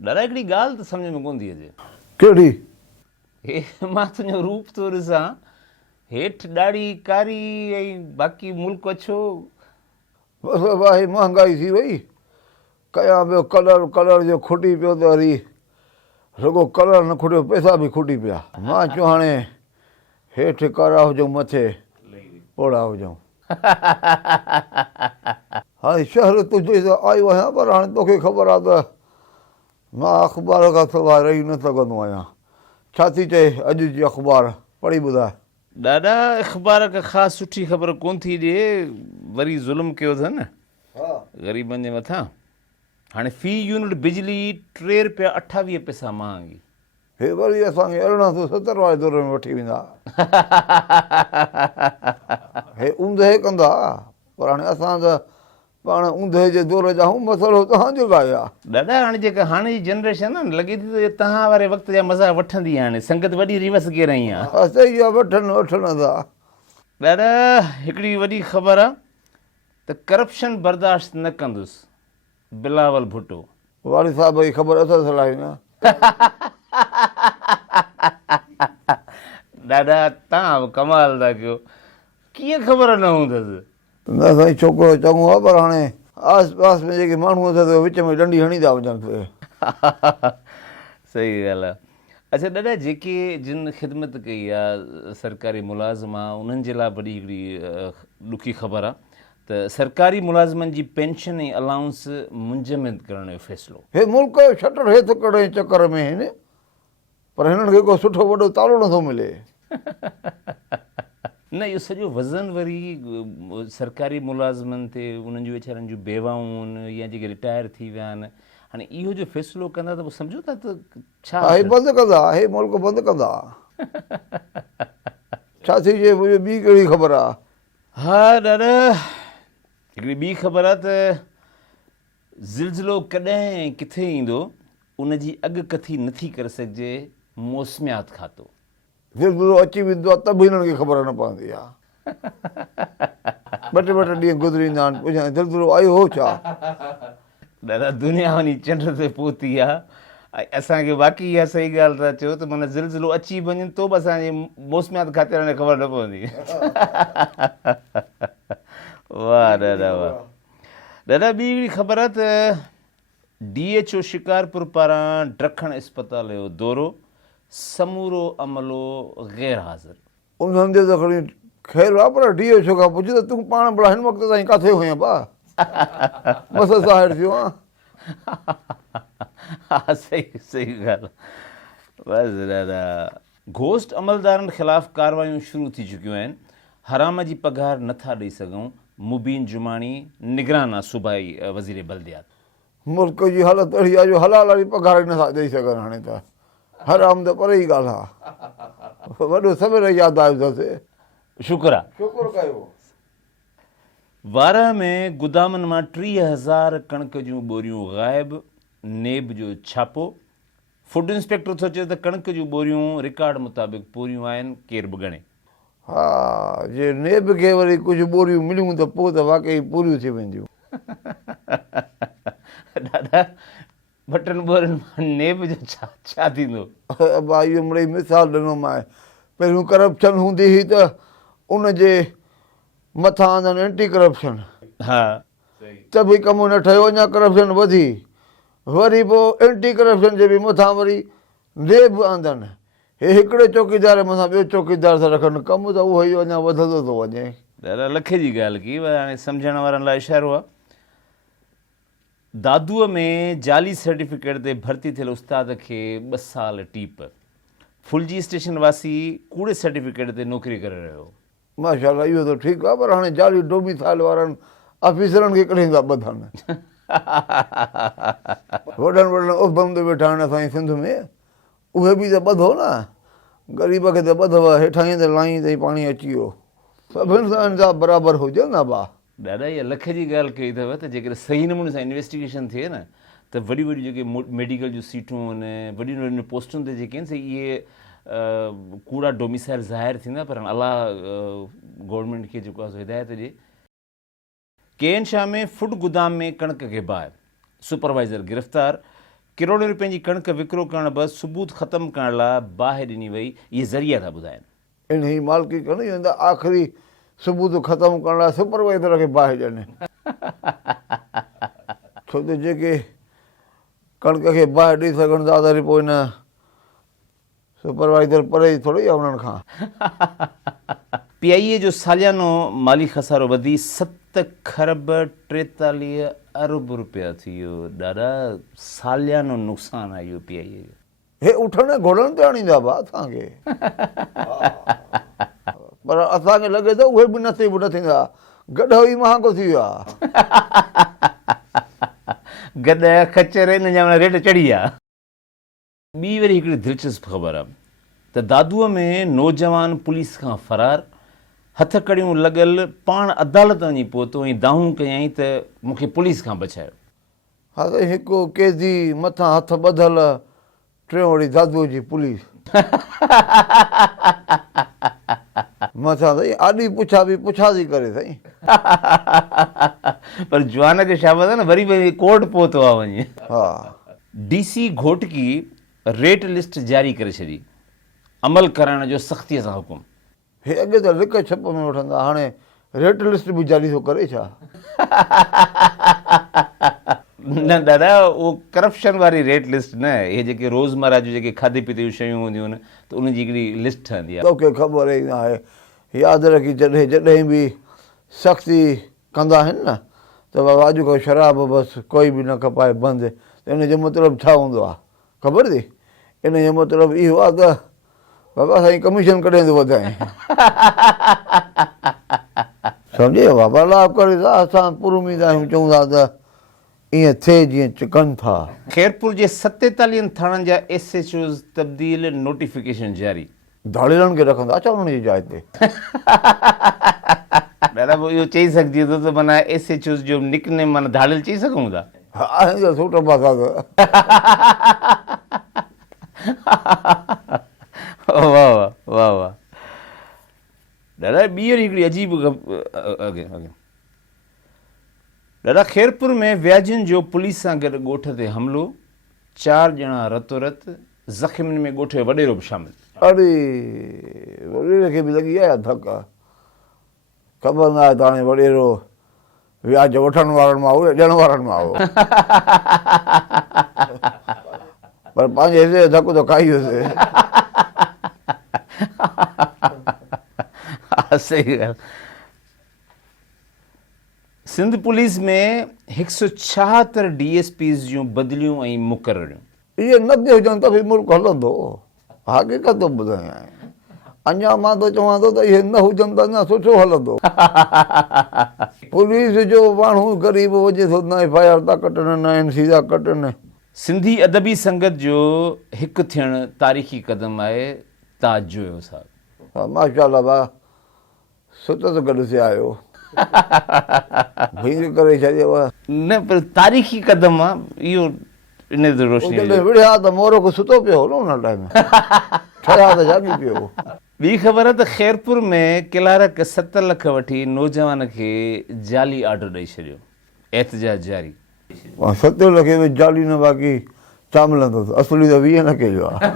दादा हिकिड़ी ॻाल्हि त सम्झ में कोन थी अचे। कहिड़ी? हे मां तुंहिंजो रूप थो ॾिसां, हेठि ॾाढ़ी कारी ऐं बाक़ी मुल्क अछो। बसि भाई महांगाई थी वई, कयां पियो कलर जो खुटी पियो त वरी रुॻो कलर न खुटियो, पैसा बि खुटी पिया। मां चयो हाणे हेठि कारा हुजऊं मथे ओड़ा हुजऊं। हाणे शहर तुंहिंजे त आयो आहियां, पर हाणे तोखे ख़बर आहे त मां अख़बार खां सवाइ रही न सघंदो आहियां। छा थी चए अॼु जी अख़बार पढ़ी ॿुधाए। ॾाढा अख़बार का ख़ासि सुठी ख़बर कोन थी ॾिए, वरी ज़ुल्म कयो अथनि ग़रीबनि जे मथां। हाणे फ़ी यूनिट बिजली 3 रुपया 28 पैसा महांगी। हे वरी असांखे 1870 वारे दौर में वठी वेंदा। हे ऊंदहि कंदा, पर हाणे असां त पाण ऊंदहि जे दौर जा आहियूं, मसइलो तव्हांजो लाइ आहे। दादा हाणे जेका हाणे जी जनरेशन आहे न, लॻे थी त तव्हां वारे वक़्त जा मज़ा वठंदी आहे। हाणे संगत वॾी रिवर्स गे रही आहे। हा सही आहे, वठनि था। दादा हिकिड़ी वॾी ख़बर आहे त करप्शन बर्दाश्त न कंदुसि बिलावल भुट्टो। वारी साहिब जी ख़बर असां सलाही न। दादा तव्हां बि कमाल था कयो, कीअं ख़बर न हूंदसि? न साईं, छोकिरो चङो आहे, पर हाणे आस पास में जेके माण्हू अथव विच में डंडी हणी था वञनि पिए। सही ॻाल्हि आहे। अच्छा दादा, जेके जिन ख़िदमत कई आहे सरकारी मुलाज़िम आहे, उन्हनि जे लाइ वॾी हिकिड़ी ॾुखी ख़बर आहे त सरकारी मुलाज़िमनि जी पेंशन ऐं अलाउंस मुंजमद करण जो फ़ैसिलो। हे मुल्क जो शटर हेठि करण जे चकर में आहिनि, पर हिननि खे को सुठो वॾो तालो नथो मिले। न इहो सॼो वज़न वरी सरकारी मुलाज़िमनि ते, उन्हनि जूं वीचारनि जूं बेवाऊं आहिनि या जेके रिटायर थी विया आहिनि, हाणे इहो जो फ़ैसिलो कंदा त पोइ सम्झो था त छा हे बंदि कंदा, हे मुल्क बंदि कंदा। छा थी चए मुंहिंजी ॿी कहिड़ी ख़बर आहे? हा दादा हिकिड़ी ॿी ख़बर आहे त ज़िलज़िलो कॾहिं ऐं किथे ईंदो उनजी अॻकथी नथी करे सघिजे मौसमियात खातो। ज़िलज़िलो अची वेंदो आहे त बि हिननि खे ख़बर न पवंदी आहे। ॿ टे ॾींहं गुज़रींदा आहिनि, पुछां ज़िलज़िलो आयो हो छा? दादा दुनिया वञी चंड ते पहुती आहे ऐं असांखे बाक़ी इहा सही ॻाल्हि था चओ त माना ज़िलज़िलो अची वञे तो बि असांजे मौसमियात खाते वारनि खे ख़बर न पवंदी। वाह दादा वाह। दादा ॿी हिकिड़ी ख़बर आहे त DHO शिकारपुर पारां ड्रखण इस्पताल जो दौरो, समूरो अमलो ग़ैर हाज़िर। उन्हनि जो त खणी ख़ैरु आहे, पर DHO खां पुछ त तूं पाण भला हिन वक़्त ताईं किथे हुएं भाउ? मस ज़ाहिर थियो आहे। हा सही सही ॻाल्हि। बसि दादा घोस्ट अमलदारनि ख़िलाफ़ु कार्रवायूं शुरू थी चुकियूं आहिनि। हराम जी पघार नथा ॾेई सघूं, मुबीन जुमाणी निगरान सूबाई वज़ीर बल्दियात। मुल्क जी हालत अहिड़ी आहे जो हलाल वारी पघार नथा ॾेई सघनि। हाणे त हराम त परे ई ॻाल्हि आहे। वॾो सवेर यादि आयो अथसि। शुक्र आहे, शुकुरु कयो। वारह में गुदामनि मां 30,000 कणिक जूं ॿोरियूं ग़ाइबु, नेब जो छापो। फूड इंस्पेक्टर थो चए त कणिक जूं ॿोरियूं रिकॉर्ड मुताबिक़ पूरियूं आहिनि, केरु बि ॻणे। हा जे नेब खे वरी कुझु ॿोरियूं मिलियूं त पोइ त वाक़ई पूरियूं थी वेंदियूं। दादा 2 ॿोरियुनि मां नेब जो छा थींदो? भाई इहो मिड़ई मिसाल ॾिनोमांइ। पहिरियों करप्शन हूंदी हुई त उनजे मथां आंदनि एंटी करप्शन। हा त बि कमु न ठहियो, अञा करप्शन वधी। वरी पोइ एंटी करप्शन जे बि मथां वरी नेब आंदनि। हे हिकिड़े चौकीदार मथां ॿियो चौकीदार था रखनि, कमु त उहो ई अञा वधंदो थो वञे। दादा लखे जी ॻाल्हि की, हाणे सम्झण वारनि लाइ इशारो आहे। दादूअ में जाली सर्टिफिकेट ते भर्ती थियल उस्ताद खे 2 साल टीप। फुलजी स्टेशन वासी कूड़े सर्टिफिकेट ते नौकिरी करे रहियो। माशाल्लाह इहो त ठीकु आहे, पर हाणे जाली डोमिसाइल वारनि ऑफिसरनि खे कॾहिं था ॿधनि। वॾनि वॾनि उहिदनि ते वेठा आहिनि असांजी सिंध में, उहे बि त ॿधो न। ग़रीब खे त ॿधव, हेठां ई त लाहीं ताईं पाणी अची वियो। सभिनि सां इंसाफ़ बराबरि हुजे न भाउ। दादा इहा लख जी ॻाल्हि कई अथव त जेकॾहिं सही नमूने सां इन्वेस्टिगेशन थिए न त वॾियूं वॾियूं जेके मेडिकल जूं सीटूं आहिनि, वॾियूं वॾियूं पोस्टुनि ते जेके आहिनि इहे कूड़ा डोमिसाइल ज़ाहिर थींदा। पर अलाह गवर्नमेंट खे जेको आहे हिदायत ॾिए। KN शाह में फूड गुदाम में कणिक खे बाहि, सुपरवाइज़र गिरफ़्तार। करोड़ रुपए जी कणिक विकिरो करण बसि सबूत ख़तमु करण लाइ बाहि ॾिनी वई, इहे ज़रिया था ॿुधाइनि। इन जी मालिकी खणी वेंदा, आख़िरी सबूत ख़तमु करण लाइ सुपरवाइज़र खे बाहि ॾियनि। छो त जेके कणिक खे बाहि ॾेई सघनि था त वरी पोइ हिन सुपरवाइज़र परे ई थोरी आहे उन्हनि खां। PIA जो सालियानो माली खसारो वधी 7 खरब 43 अरब रुपया थी वियो। ॾाढा सालियानो नुक़सानु आहे इहो PIA जो। हे उठण घोड़नि ते आणींदा हुआ असांखे, पर असांखे लॻे थो उहे बि नसीब न थींदा। गॾ ई महांगो थी वियो आहे। गॾ खचर इन जा रेट चढ़ी विया। ॿी वरी हिकिड़ी दिलचस्प ख़बर आहे त दादूअ में नौजवान पुलिस खां फ़रार, हथ कड़ियूं लॻल, पाण अदालत वञी पहुतो ऐं दाहूं कयईं त मूंखे पुलिस खां बचायो। हा त हिकु कैदी मथां हथ ॿधल, टियों वरी दादूअ जी पुलिस मथां साईं आॾी पुछा बि पुछा थी करे साईं। पर जवान खे छा पता न वरी वरी कोर्ट पहुतो आहे वञी। हा DC घोटकी रेट लिस्ट जारी करे छॾी, अमल कराइण जो सख़्तीअ सां हुकुम। हे अॻे त लिक छप में वठंदा, हाणे रेट लिस्ट बि जारी थो करे छा? न दादा, उहो करप्शन वारी रेट लिस्ट न, इहे जेके रोज़मर्रा जूं जेके खाधे पीते जूं शयूं हूंदियूं आहिनि त उनजी हिकिड़ी लिस्ट ठहंदी आहे। तोखे ख़बर ई न आहे, यादि रखी जॾहिं जॾहिं बि सख़्ती कंदा आहिनि न त बाबा अॼु खां शराब बसि कोई बि न खपाए बंदि, त इन जो मतिलबु छा हूंदो आहे ख़बर अथई? इन जो मतिलबु इहो आहे त बाबा साईं कमीशन कॾहिं थो वधाए। सम्झे बाबा, लाभ करे था, असां पुरुमीदा आहियूं, चऊं था त ईअं थिए जीअं कनि था। खैरपुर जे 47 थाणनि जा SHOs तब्दील, नोटिफिकेशन जारी। धाड़ेलनि खे रखंदा छा उन्हनि जी जाइ ते? दादा पोइ इहो चई सघिजे थो त माना SHOs जो निकनेम माना धाड़ेल चई सघूं था। आहे त सुठ बासा वाह वाह वाह वाह। दादा ॿीहर हिकिड़ी अजीब दादा, खैरपुर में व्याजियुनि जो पुलिस सां गॾु ॻोठ ते हमिलो, 4 ॼणा रतोरत, ज़ख़्मियुनि में ॻोठ जो वॾेरो बि शामिल। अरे वॾेरे खे बि लॻी आहे धक, ख़बर न आहे त हाणे वॾेरो व्याज वठण वारनि मां हो या ॾियण वारनि मां हो। पर पंहिंजे हिसे जो धक त खाई वियोसीं। सही ॻाल्हि। सिंध पुलिस में 176 DSPs जूं बदिलियूं ऐं मुक़ररियूं। इहे न थी हुजनि त बि मुल्क हलंदो, हक़ीक़त थो ॿुधायां। अञा मां त चवां थो त इहे न हुजनि त अञा सुठो हलंदो। पुलिस जो माण्हू ग़रीब हुजे थो, न FIR था कटनि, न NC था कटनि। सिंधी अदबी संगत जो हिकु थियणु तारीख़ी क़दम आहे, ताज जो साहब। हा माशाअल्लाह भाउ, सुठो त गॾु थिया आहियो। भीड़ करे छॾियव। न पर तारीख़ी क़दम आहे इहो, इन ते रोशनी। जॾहिं विढ़िया त मोरो को सुतो पियो न हुन टाइम, ठहिया त जाॻी पियो। ॿी ख़बर आहे त खैरपुर में क्लार्क 7 लख वठी नौजवान खे जाली ऑर्डर ॾेई छॾियो, एहतजाज जारी। 7 लखे में जाली न, बाक़ी छा मिलंदो? असली त 20 लखे जो आहे।